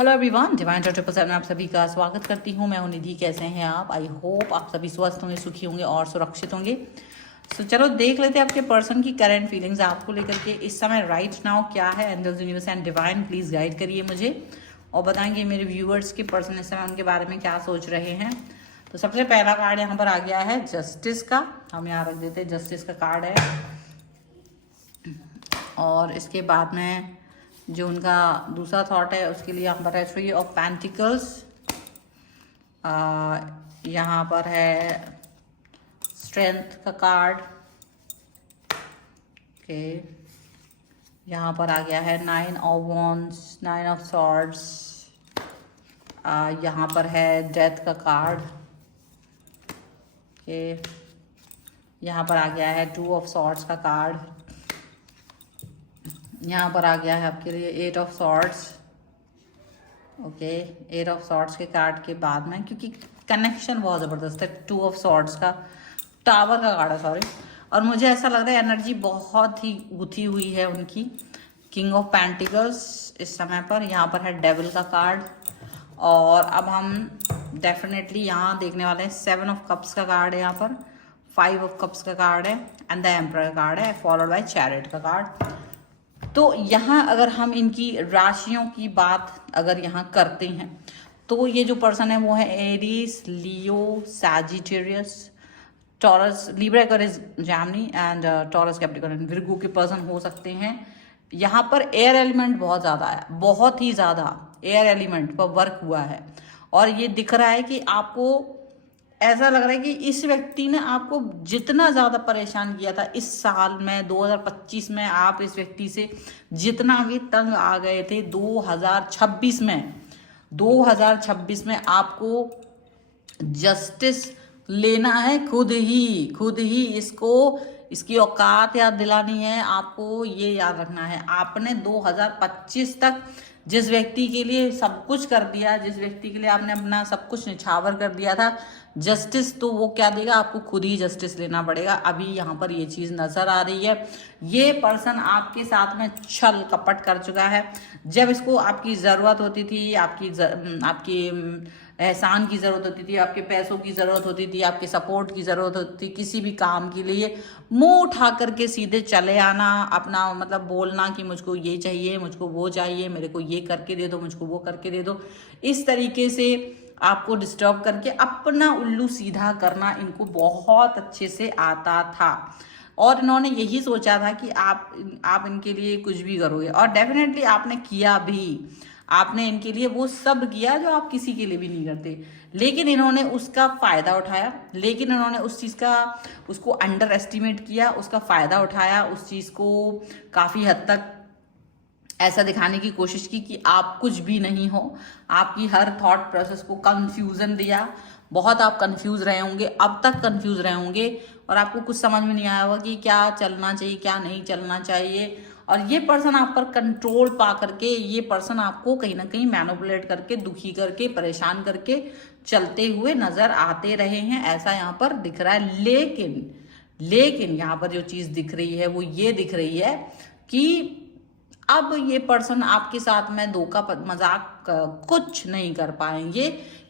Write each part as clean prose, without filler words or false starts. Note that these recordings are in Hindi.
Hello everyone, divine triple seven में आप सभी का स्वागत करती हूँ। मैं हूँ निधि। कैसे हैं आप? आई होप आप सभी स्वस्थ होंगे, सुखी होंगे और सुरक्षित होंगे। सो चलो देख लेते हैं आपके पर्सन की करंट फीलिंग्स आपको लेकर के इस समय राइट नाउ क्या है। Angels, universe and divine please guide करिए मुझे और बताएंगे मेरे व्यूअर्स के पर्सन इस समय उनके बारे में क्या सोच रहे हैं। तो सबसे पहला कार्ड यहाँ पर आ गया है जस्टिस का। हम यहाँ रख देते हैं, जस्टिस का कार्ड है। और इसके बाद में जो उनका दूसरा थॉट है उसके लिए यहाँ पर है थ्री ऑफ पेंटिकल्स। यहाँ पर है स्ट्रेंथ का कार्ड। ओके, यहाँ पर आ गया है nine of wands, nine of swords. यहाँ पर है डेथ का कार्ड। ओके, यहाँ पर आ गया है टू ऑफ सॉर्ड्स का कार्ड। यहाँ पर आ गया है आपके लिए eight of swords. Okay, eight of swords के कार्ड के बाद में, क्योंकि कनेक्शन बहुत ज़बरदस्त है, टू ऑफ सॉर्ड्स का टावर का कार्ड है, सॉरी। और मुझे ऐसा लग रहा है एनर्जी बहुत ही गुथी हुई है उनकी। किंग ऑफ पेंटिकल्स इस समय पर, यहाँ पर है डेविल का कार्ड। और अब हम डेफिनेटली यहाँ देखने वाले हैं सेवन ऑफ कप्स का कार्ड है, यहाँ पर फाइव ऑफ कप्स का कार्ड है एंड द एम्परर का कार्ड है, फॉलोड बाय चैरिट का कार्ड। तो यहाँ अगर हम इनकी राशियों की बात अगर यहाँ करते हैं तो ये जो पर्सन है वो है Aries, Leo, Sagittarius, taurus, Libra, Aquarius, Gemini and taurus, Capricorn, Virgo के पर्सन हो सकते हैं। यहाँ पर एयर एलिमेंट बहुत ज़्यादा है, बहुत ही ज़्यादा एयर एलिमेंट पर वर्क हुआ है। और ये दिख रहा है कि आपको ऐसा लग रहा है कि इस व्यक्ति ने आपको जितना ज़्यादा परेशान किया था इस साल में 2025 में, आप इस व्यक्ति से जितना भी तंग आ गए थे 2026 में, 2026 में आपको जस्टिस लेना है। खुद ही इसको इसकी औकात याद दिलानी है आपको। ये याद रखना है, आपने 2025 तक जिस व्यक्ति के लिए सब कुछ कर दिया, जिस व्यक्ति के लिए आपने अपना सब कुछ निछावर कर दिया था, जस्टिस तो वो क्या देगा आपको, खुद ही जस्टिस लेना पड़ेगा। अभी यहाँ पर ये चीज़ नजर आ रही है। ये पर्सन आपके साथ में छल कपट कर चुका है। जब इसको आपकी ज़रूरत होती थी, आपकी एहसान की ज़रूरत होती थी, आपके पैसों की ज़रूरत होती थी, आपके सपोर्ट की ज़रूरत होती थी, किसी भी काम के लिए मुंह उठा करके सीधे चले आना, अपना मतलब बोलना कि मुझको ये चाहिए, मुझको वो चाहिए, मेरे को ये करके दे दो, मुझको वो करके दे दो, इस तरीके से आपको डिस्टर्ब करके अपना उल्लू सीधा करना इनको बहुत अच्छे से आता था। और इन्होंने यही सोचा था कि आप इनके लिए कुछ भी करोगे, और डेफिनेटली आपने किया भी। आपने इनके लिए वो सब किया जो आप किसी के लिए भी नहीं करते, लेकिन इन्होंने उसका फ़ायदा उठाया। लेकिन इन्होंने उस चीज़ का उसको अंडर एस्टिमेट किया, उसका फ़ायदा उठाया, उस चीज़ को काफ़ी हद तक ऐसा दिखाने की कोशिश की कि आप कुछ भी नहीं हो। आपकी हर थॉट प्रोसेस को कंफ्यूजन दिया। बहुत आप कंफ्यूज रहे होंगे, अब तक कंफ्यूज रहे होंगे, और आपको कुछ समझ में नहीं आया होगा कि क्या चलना चाहिए, क्या नहीं चलना चाहिए। और ये पर्सन आप पर कंट्रोल पा करके, ये पर्सन आपको कहीं ना कहीं मैनिपुलेट करके, दुखी करके, परेशान करके चलते हुए नजर आते रहे हैं, ऐसा यहाँ पर दिख रहा है। लेकिन यहाँ पर जो चीज़ दिख रही है वो ये दिख रही है कि अब ये पर्सन आपके साथ में धोखा मजाक कुछ नहीं कर पाएंगे,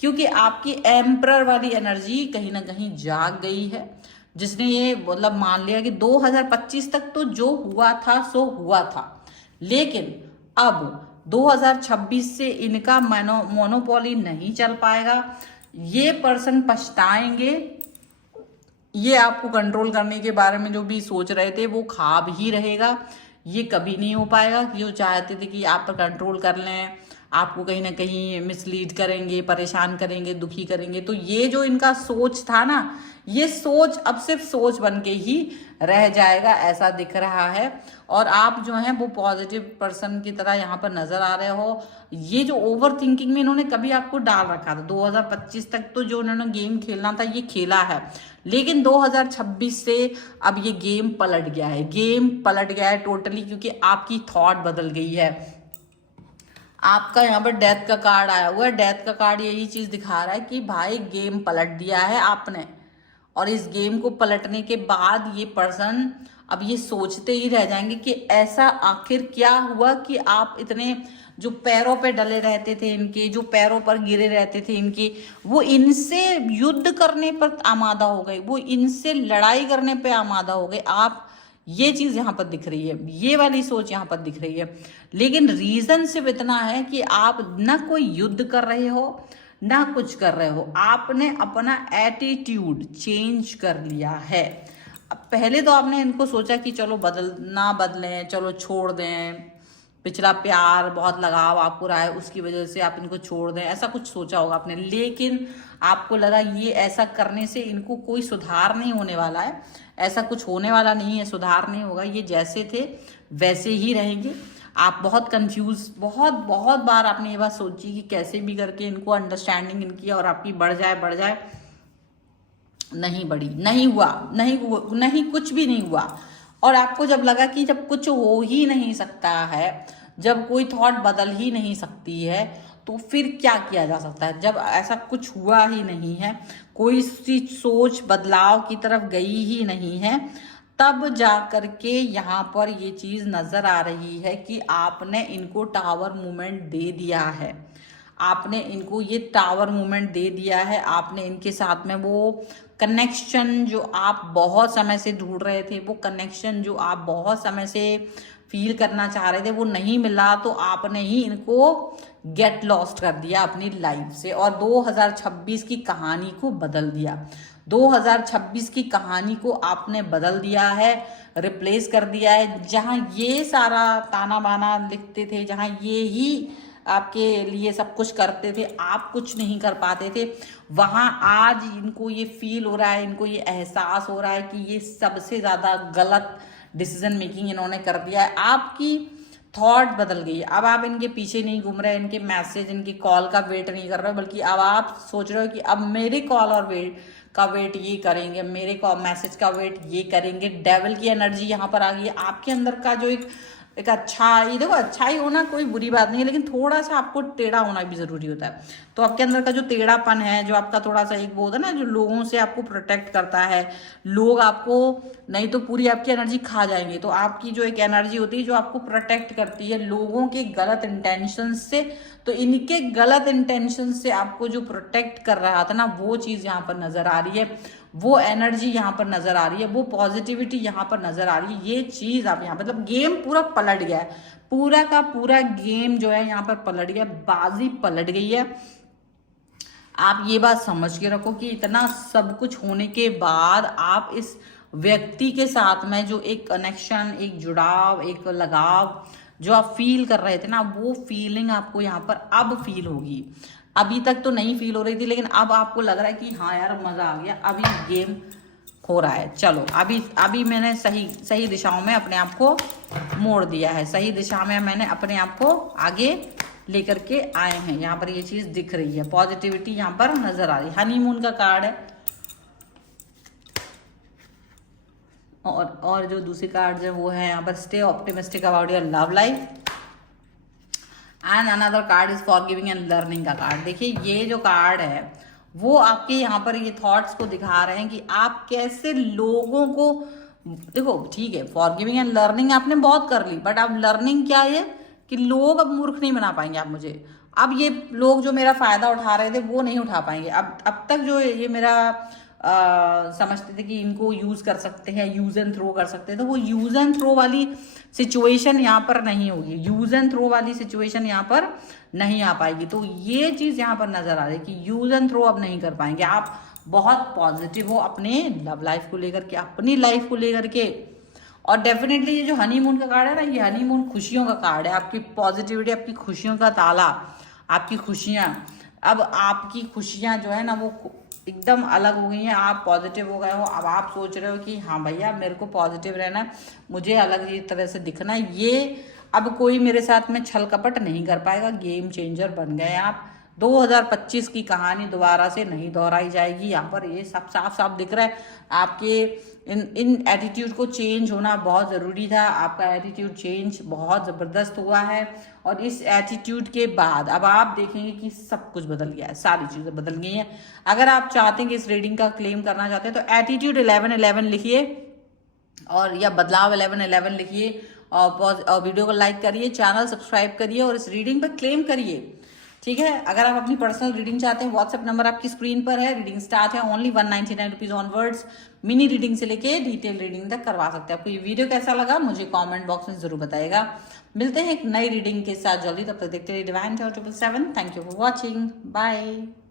क्योंकि आपकी एम्परर वाली एनर्जी कहीं ना कहीं जाग गई है, जिसने ये मतलब मान लिया कि 2025 तक तो जो हुआ था सो हुआ था, लेकिन अब 2026 से इनका मोनोपोली नहीं चल पाएगा। ये पर्सन पछताएंगे। ये आपको कंट्रोल करने के बारे में जो भी सोच रहे थे वो ख्वाब ही रहेगा, ये कभी नहीं हो पाएगा। जो चाहते थे कि आप पर कंट्रोल कर लें, आपको कहीं ना कहीं मिसलीड करेंगे, परेशान करेंगे, दुखी करेंगे, तो ये जो इनका सोच था ना, ये सोच अब सिर्फ सोच बन के ही रह जाएगा, ऐसा दिख रहा है। और आप जो हैं वो पॉजिटिव पर्सन की तरह यहाँ पर नजर आ रहे हो। ये जो ओवर थिंकिंग में इन्होंने कभी आपको डाल रखा था, 2025 तक तो जो इन्होंने गेम खेलना था ये खेला है, लेकिन 2026 से अब ये गेम पलट गया है। गेम पलट गया है टोटली, क्योंकि आपकी थॉट बदल गई है। आपका यहाँ पर डेथ का कार्ड आया हुआ है। डेथ का कार्ड यही चीज दिखा रहा है कि भाई गेम पलट दिया है आपने, और इस गेम को पलटने के बाद ये पर्सन अब ये सोचते ही रह जाएंगे कि ऐसा आखिर क्या हुआ कि आप इतने जो पैरों पे डले रहते थे इनके, जो पैरों पर गिरे रहते थे इनके, वो इनसे युद्ध करने पर आमादा हो गए, वो इनसे लड़ाई करने पे आमादा हो गए। आप ये चीज यहाँ पर दिख रही है, ये वाली सोच यहाँ पर दिख रही है। लेकिन रीजन सिर्फ इतना है कि आप ना कोई युद्ध कर रहे हो ना कुछ कर रहे हो, आपने अपना एटीट्यूड चेंज कर लिया है। पहले तो आपने इनको सोचा कि चलो बदलें, चलो छोड़ दें, पिछला प्यार बहुत लगाव आपको रहा है उसकी वजह से आप इनको छोड़ दें, ऐसा कुछ सोचा होगा आपने। लेकिन आपको लगा ये ऐसा करने से इनको कोई सुधार नहीं होने वाला है, ऐसा कुछ होने वाला नहीं है, सुधार नहीं होगा, ये जैसे थे वैसे ही रहेंगे। आप बहुत कंफ्यूज, बहुत बार आपने ये बात सोची कि कैसे भी करके इनको अंडरस्टैंडिंग इनकी और आपकी बढ़ जाए, नहीं बढ़ी, नहीं कुछ भी नहीं हुआ। और आपको जब लगा कि जब कुछ हो ही नहीं सकता है, जब कोई थॉट बदल ही नहीं सकती है, तो फिर क्या किया जा सकता है? जब ऐसा कुछ हुआ ही नहीं है, कोई सी सोच बदलाव की तरफ गई ही नहीं है, तब जा करके यहाँ पर ये चीज नजर आ रही है कि आपने इनको टावर मूवमेंट दे दिया है, आपने इनको ये टावर मूवमेंट दे दिया है। आपने इनके साथ में वो कनेक्शन जो आप बहुत समय से ढूंढ रहे थे, वो कनेक्शन जो आप बहुत समय से फील करना चाह रहे थे, वो नहीं मिला, तो आपने ही इनको गेट लॉस्ट कर दिया अपनी लाइफ से और 2026 की कहानी को बदल दिया। 2026 की कहानी को आपने बदल दिया है, रिप्लेस कर दिया है। जहां ये सारा ताना बाना लिखते थे, जहां ये ही आपके लिए सब कुछ करते थे, आप कुछ नहीं कर पाते थे, वहां आज इनको ये फील हो रहा है, इनको ये एहसास हो रहा है कि ये सबसे ज्यादा गलत डिसीजन मेकिंग इन्होंने कर दिया है। आपकी थॉट बदल गई, अब आप इनके पीछे नहीं घूम रहे, इनके मैसेज, इनकी कॉल का वेट नहीं कर रहे, बल्कि अब आप सोच रहे हो कि अब मेरे कॉल और वेट ये करेंगे, मेरे कॉल मैसेज का वेट ये करेंगे। डेविल की एनर्जी यहाँ पर आ गई है। आपके अंदर का जो एक अच्छाई, देखो अच्छाई होना कोई बुरी बात नहीं है, लेकिन थोड़ा सा आपको टेढ़ा होना भी जरूरी होता है। तो आपके अंदर का जो टेढ़ापन है, जो आपका थोड़ा सा एक वो होता है ना, जो लोगों से आपको प्रोटेक्ट करता है, लोग आपको नहीं तो पूरी आपकी एनर्जी खा जाएंगे, तो आपकी जो एक एनर्जी होती है जो आपको प्रोटेक्ट करती है लोगों के गलत इंटेंशन से, तो इनके गलत इंटेंशन से आपको जो प्रोटेक्ट कर रहा था ना, वो चीज यहाँ पर नजर आ रही है, वो एनर्जी यहाँ पर नजर आ रही है, वो पॉजिटिविटी यहाँ पर नजर आ रही है। ये चीज आप यहाँ मतलब गेम पूरा पलट गया है, पूरा का पूरा गेम जो है यहाँ पर पलट गया, बाजी पलट गई है। आप ये बात समझ के रखो कि इतना सब कुछ होने के बाद आप इस व्यक्ति के साथ में जो एक कनेक्शन, एक जुड़ाव, एक लगाव जो आप फील कर रहे थे ना, वो फीलिंग आपको यहाँ पर अब फील होगी। अभी तक तो नहीं फील हो रही थी, लेकिन अब आपको लग रहा है कि हाँ यार मजा आ गया, अभी गेम हो रहा है, चलो अभी मैंने सही दिशाओं में अपने आप को मोड़ दिया है, सही दिशा में मैंने अपने आप को आगे लेकर के आए हैं। यहाँ पर ये चीज दिख रही है, पॉजिटिविटी यहाँ पर नजर आ रही है। हनीमून का कार्ड है, और जो दूसरी कार्ड है वो है यहाँ पर stay optimistic about your love life, and another card is forgiving and learning का कार्ड। देखिए ये जो कार्ड है वो आपके यहाँ पर ये थॉट्स को दिखा रहे हैं कि आप कैसे लोगों को, देखो ठीक है फॉरगिविंग एंड लर्निंग आपने बहुत कर ली, बट अब लर्निंग क्या है कि लोग अब मूर्ख नहीं बना पाएंगे आप मुझे, अब ये लोग जो मेरा फायदा उठा रहे थे वो नहीं उठा पाएंगे। अब तक जो ये मेरा समझते थे कि इनको यूज कर सकते हैं, यूज एंड थ्रो कर सकते हैं, तो वो यूज एंड थ्रो वाली सिचुएशन यहाँ पर नहीं होगी, यूज एंड थ्रो वाली सिचुएशन यहाँ पर नहीं आ पाएगी। तो ये चीज यहाँ पर नजर आ रही है कि यूज एंड थ्रो अब नहीं कर पाएंगे। आप बहुत पॉजिटिव हो अपने लव लाइफ को लेकर के, अपनी लाइफ को लेकर के, और डेफिनेटली ये जो हनीमून का कार्ड है ना, ये हनीमून खुशियों का कार्ड है, आपकी पॉजिटिविटी, आपकी खुशियों का ताला, आपकी खुशियां, अब आपकी खुशियां जो है ना वो एकदम अलग हो गई हैं, आप पॉजिटिव हो गए हो। अब आप सोच रहे हो कि हाँ भैया मेरे को पॉजिटिव रहना है, मुझे अलग ही तरह से दिखना है, ये अब कोई मेरे साथ में छल कपट नहीं कर पाएगा, गेम चेंजर बन गए आप। 2025 की कहानी दोबारा से नहीं दोहराई जाएगी, यहाँ पर ये सब साफ साफ दिख रहा है। आपके इन एटीट्यूड को चेंज होना बहुत ज़रूरी था, आपका एटीट्यूड चेंज बहुत ज़बरदस्त हुआ है, और इस एटीट्यूड के बाद अब आप देखेंगे कि सब कुछ बदल गया है, सारी चीज़ें बदल गई हैं। अगर आप चाहते हैं कि इस रीडिंग का क्लेम करना चाहते हैं तो एटीट्यूड 1111 लिखिए, और या बदलाव 1111 लिखिए, और वीडियो को लाइक करिए, चैनल सब्सक्राइब करिए और इस रीडिंग पर क्लेम करिए, ठीक है। अगर आप अपनी पर्सनल रीडिंग चाहते हैं, व्हाट्सएप नंबर आपकी स्क्रीन पर है। रीडिंग स्टार्ट है only 199 rupees onwards. Mini reading से लेके डिटेल रीडिंग तक करवा सकते हैं। आपको ये वीडियो कैसा लगा मुझे कमेंट बॉक्स में जरूर बताइएगा। मिलते हैं एक नई रीडिंग के साथ जल्दी, तब तक देखते रहिए divine 777। Thank you for watching, bye.